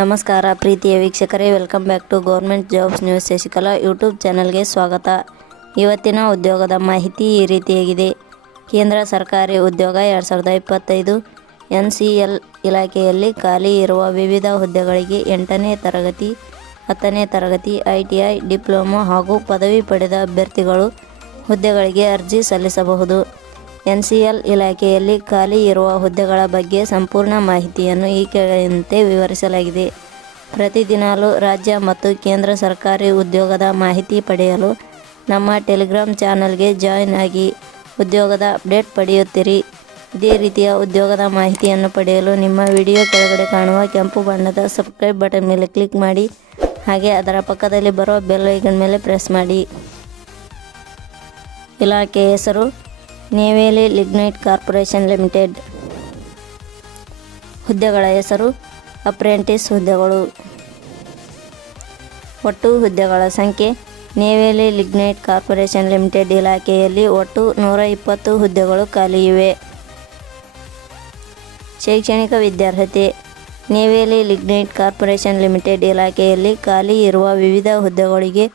ನಮಸ್ಕಾರ ಪ್ರೀತಿಯ ವೀಕ್ಷಕರೇ welcome back to government jobs news Shashikala YouTube ಚಾನಲ್ಗೆ ಸ್ವಾಗತ. ಇವತ್ತಿನ ಉದ್ಯೋಗದ ಮಾಹಿತಿ ಈ ರೀತಿಯಾಗಿದೆ. ಕೇಂದ್ರ ಸರ್ಕಾರಿ ಉದ್ಯೋಗ ಎರಡು ಸಾವಿರದ ಇಪ್ಪತ್ತೈದು ಎನ್ ಸಿ ಎಲ್ ಇಲಾಖೆಯಲ್ಲಿ ಖಾಲಿ ಇರುವ ವಿವಿಧ ಹುದ್ದೆಗಳಿಗೆ ಎಂಟನೇ ತರಗತಿ, ಹತ್ತನೇ ತರಗತಿ, ಐ ಟಿ ಐ, ಡಿಪ್ಲೊಮೊ ಹಾಗೂ ಪದವಿ ಪಡೆದ ಅಭ್ಯರ್ಥಿಗಳು ಹುದ್ದೆಗಳಿಗೆ ಅರ್ಜಿ ಸಲ್ಲಿಸಬಹುದು. ಎನ್ ಸಿ ಎಲ್ ಇಲಾಖೆಯಲ್ಲಿ ಖಾಲಿ ಇರುವ ಹುದ್ದೆಗಳ ಬಗ್ಗೆ ಸಂಪೂರ್ಣ ಮಾಹಿತಿಯನ್ನು ಈ ಕೆಳಗಿನಂತೆ ವಿವರಿಸಲಾಗಿದೆ. ಪ್ರತಿದಿನಾಲು ರಾಜ್ಯ ಮತ್ತು ಕೇಂದ್ರ ಸರ್ಕಾರಿ ಉದ್ಯೋಗದ ಮಾಹಿತಿ ಪಡೆಯಲು ನಮ್ಮ ಟೆಲಿಗ್ರಾಮ್ ಚಾನಲ್ಗೆ ಜಾಯಿನ್ ಆಗಿ ಉದ್ಯೋಗದ ಅಪ್ಡೇಟ್ ಪಡೆಯುತ್ತೀರಿ. ಇದೇ ರೀತಿಯ ಉದ್ಯೋಗದ ಮಾಹಿತಿಯನ್ನು ಪಡೆಯಲು ನಿಮ್ಮ ವಿಡಿಯೋ ಕೆಳಗಡೆ ಕಾಣುವ ಕೆಂಪು ಬಣ್ಣದ ಸಬ್ಸ್ಕ್ರೈಬ್ ಬಟನ್ ಮೇಲೆ ಕ್ಲಿಕ್ ಮಾಡಿ, ಹಾಗೆ ಅದರ ಪಕ್ಕದಲ್ಲಿ ಬರುವ ಬೆಲ್ ಮೇಲೆ ಪ್ರೆಸ್ ಮಾಡಿ. ಇಲಾಖೆ ಹೆಸರು ನೇವೇಲಿ ಲಿಗ್ನೈಟ್ ಕಾರ್ಪೊರೇಷನ್ ಲಿಮಿಟೆಡ್. ಹುದ್ದೆಗಳ ಹೆಸರು ಅಪ್ರೆಂಟಿಸ್ ಹುದ್ದೆಗಳು. ಒಟ್ಟು ಹುದ್ದೆಗಳ ಸಂಖ್ಯೆ ನೇವೇಲಿ ಲಿಗ್ನೈಟ್ ಕಾರ್ಪೊರೇಷನ್ ಲಿಮಿಟೆಡ್ ಇಲಾಖೆಯಲ್ಲಿ ಒಟ್ಟು ನೂರ ಇಪ್ಪತ್ತು ಹುದ್ದೆಗಳು ಖಾಲಿ ಇವೆ. ಶೈಕ್ಷಣಿಕ ವಿದ್ಯಾರ್ಹತೆ ನೇವೇಲಿ ಲಿಗ್ನೈಟ್ ಕಾರ್ಪೊರೇಷನ್ ಲಿಮಿಟೆಡ್ ಇಲಾಖೆಯಲ್ಲಿ ಖಾಲಿ ಇರುವ ವಿವಿಧ ಹುದ್ದೆಗಳಿಗೆ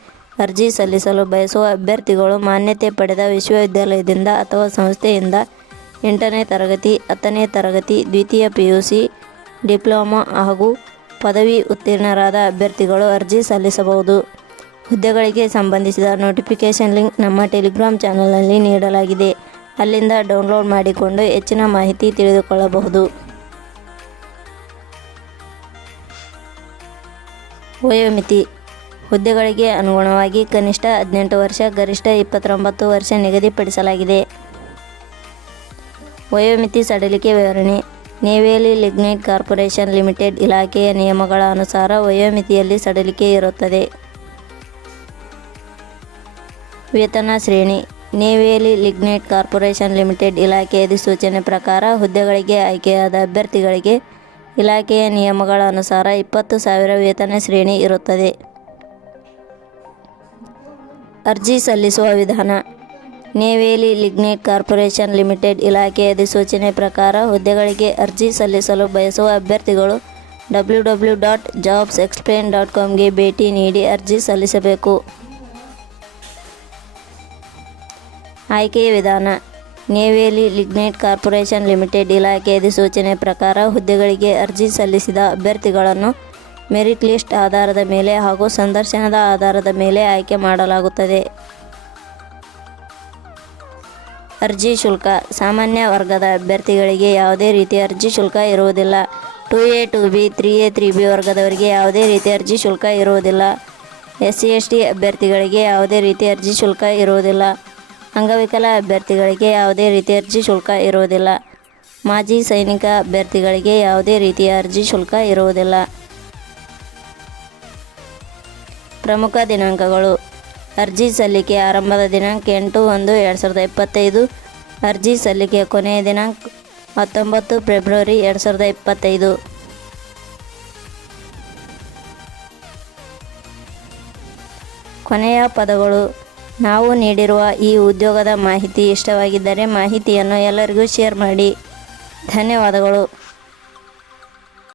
ಅರ್ಜಿ ಸಲ್ಲಿಸಲು ಬಯಸುವ ಅಭ್ಯರ್ಥಿಗಳು ಮಾನ್ಯತೆ ಪಡೆದ ವಿಶ್ವವಿದ್ಯಾಲಯದಿಂದ ಅಥವಾ ಸಂಸ್ಥೆಯಿಂದ ಎಂಟನೇ ತರಗತಿ, ಹತ್ತನೇ ತರಗತಿ, ದ್ವಿತೀಯ ಪಿ ಯು ಸಿ ಡಿಪ್ಲೊಮಾ ಹಾಗೂ ಪದವಿ ಉತ್ತೀರ್ಣರಾದ ಅಭ್ಯರ್ಥಿಗಳು ಅರ್ಜಿ ಸಲ್ಲಿಸಬಹುದು. ಹುದ್ದೆಗಳಿಗೆ ಸಂಬಂಧಿಸಿದ ನೋಟಿಫಿಕೇಷನ್ ಲಿಂಕ್ ನಮ್ಮ ಟೆಲಿಗ್ರಾಮ್ ಚಾನಲ್ನಲ್ಲಿ ನೀಡಲಾಗಿದೆ. ಅಲ್ಲಿಂದ ಡೌನ್ಲೋಡ್ ಮಾಡಿಕೊಂಡು ಹೆಚ್ಚಿನ ಮಾಹಿತಿ ತಿಳಿದುಕೊಳ್ಳಬಹುದು. ವಯೋಮಿತಿ ಹುದ್ದೆಗಳಿಗೆ ಅನುಗುಣವಾಗಿ ಕನಿಷ್ಠ ಹದಿನೆಂಟು ವರ್ಷ, ಗರಿಷ್ಠ ಇಪ್ಪತ್ತೊಂಬತ್ತು ವರ್ಷ ನಿಗದಿಪಡಿಸಲಾಗಿದೆ. ವಯೋಮಿತಿ ಸಡಿಲಿಕೆ ವಿವರಣೆ. ನೇವೇಲಿ ಲಿಗ್ನೈಟ್ ಕಾರ್ಪೊರೇಷನ್ ಲಿಮಿಟೆಡ್ ಇಲಾಖೆಯ ನಿಯಮಗಳ ಅನುಸಾರ ವಯೋಮಿತಿಯಲ್ಲಿ ಸಡಿಲಿಕೆ ಇರುತ್ತದೆ. ವೇತನ ಶ್ರೇಣಿ. ನೇವೇಲಿ ಲಿಗ್ನೈಟ್ ಕಾರ್ಪೊರೇಷನ್ ಲಿಮಿಟೆಡ್ ಇಲಾಖೆ ಅಧಿಸೂಚನೆ ಪ್ರಕಾರ ಹುದ್ದೆಗಳಿಗೆ ಆಯ್ಕೆಯಾದ ಅಭ್ಯರ್ಥಿಗಳಿಗೆ ಇಲಾಖೆಯ ನಿಯಮಗಳ ಅನುಸಾರ ಇಪ್ಪತ್ತು ಸಾವಿರ ವೇತನ ಶ್ರೇಣಿ ಇರುತ್ತದೆ. ಅರ್ಜಿ ಸಲ್ಲಿಸುವ ವಿಧಾನ. ನೇವೇಲಿ ಲಿಗ್ನೈಟ್ ಕಾರ್ಪೊರೇಷನ್ ಲಿಮಿಟೆಡ್ ಇಲಾಖೆ ಅಧಿಸೂಚನೆ ಪ್ರಕಾರ ಹುದ್ದೆಗಳಿಗೆ ಅರ್ಜಿ ಸಲ್ಲಿಸಲು ಬಯಸುವ ಅಭ್ಯರ್ಥಿಗಳು W W dot jobs explain dot ಕಾಮ್ಗೆ ಭೇಟಿ ನೀಡಿ ಅರ್ಜಿ ಸಲ್ಲಿಸಬೇಕು. ಆಯ್ಕೆಯ ವಿಧಾನ. ನೇವೇಲಿ ಲಿಗ್ನೈಟ್ ಕಾರ್ಪೊರೇಷನ್ ಲಿಮಿಟೆಡ್ ಇಲಾಖೆ ಅಧಿಸೂಚನೆ ಪ್ರಕಾರ ಹುದ್ದೆಗಳಿಗೆ ಅರ್ಜಿ ಸಲ್ಲಿಸಿದ ಅಭ್ಯರ್ಥಿಗಳನ್ನು ಮೆರಿಟ್ ಲಿಸ್ಟ್ ಆಧಾರದ ಮೇಲೆ ಹಾಗೂ ಸಂದರ್ಶನದ ಆಧಾರದ ಮೇಲೆ ಆಯ್ಕೆ ಮಾಡಲಾಗುತ್ತದೆ. ಅರ್ಜಿ ಶುಲ್ಕ. ಸಾಮಾನ್ಯ ವರ್ಗದ ಅಭ್ಯರ್ಥಿಗಳಿಗೆ ಯಾವುದೇ ರೀತಿಯ ಅರ್ಜಿ ಶುಲ್ಕ ಇರುವುದಿಲ್ಲ. Two A, two B, three A, three B ವರ್ಗದವರಿಗೆ ಯಾವುದೇ ರೀತಿಯ ಅರ್ಜಿ ಶುಲ್ಕ ಇರುವುದಿಲ್ಲ. ಎಸ್ ಸಿ ಎಸ್ ಟಿ ಅಭ್ಯರ್ಥಿಗಳಿಗೆ ಯಾವುದೇ ರೀತಿಯ ಅರ್ಜಿ ಶುಲ್ಕ ಇರುವುದಿಲ್ಲ. ಅಂಗವಿಕಲ ಅಭ್ಯರ್ಥಿಗಳಿಗೆ ಯಾವುದೇ ರೀತಿ ಅರ್ಜಿ ಶುಲ್ಕ ಇರುವುದಿಲ್ಲ. ಮಾಜಿ ಸೈನಿಕ ಅಭ್ಯರ್ಥಿಗಳಿಗೆ ಯಾವುದೇ ರೀತಿಯ ಅರ್ಜಿ ಶುಲ್ಕ ಇರುವುದಿಲ್ಲ. ಪ್ರಮುಖ ದಿನಾಂಕಗಳು. ಅರ್ಜಿ ಸಲ್ಲಿಕೆ ಆರಂಭದ ದಿನಾಂಕ ಎಂಟು ಒಂದು ಎರಡು ಸಾವಿರದ ಇಪ್ಪತ್ತೈದು. ಅರ್ಜಿ ಸಲ್ಲಿಕೆಯ ಕೊನೆಯ ದಿನಾಂಕ ಹತ್ತೊಂಬತ್ತು ಫೆಬ್ರವರಿ ಎರಡು ಸಾವಿರದ ಇಪ್ಪತ್ತೈದು. ಕೊನೆಯ ಪದಗಳು. ನಾವು ನೀಡಿರುವ ಈ ಉದ್ಯೋಗದ ಮಾಹಿತಿ ಇಷ್ಟವಾಗಿದ್ದರೆ ಮಾಹಿತಿಯನ್ನು ಎಲ್ಲರಿಗೂ ಶೇರ್ ಮಾಡಿ. ಧನ್ಯವಾದಗಳು.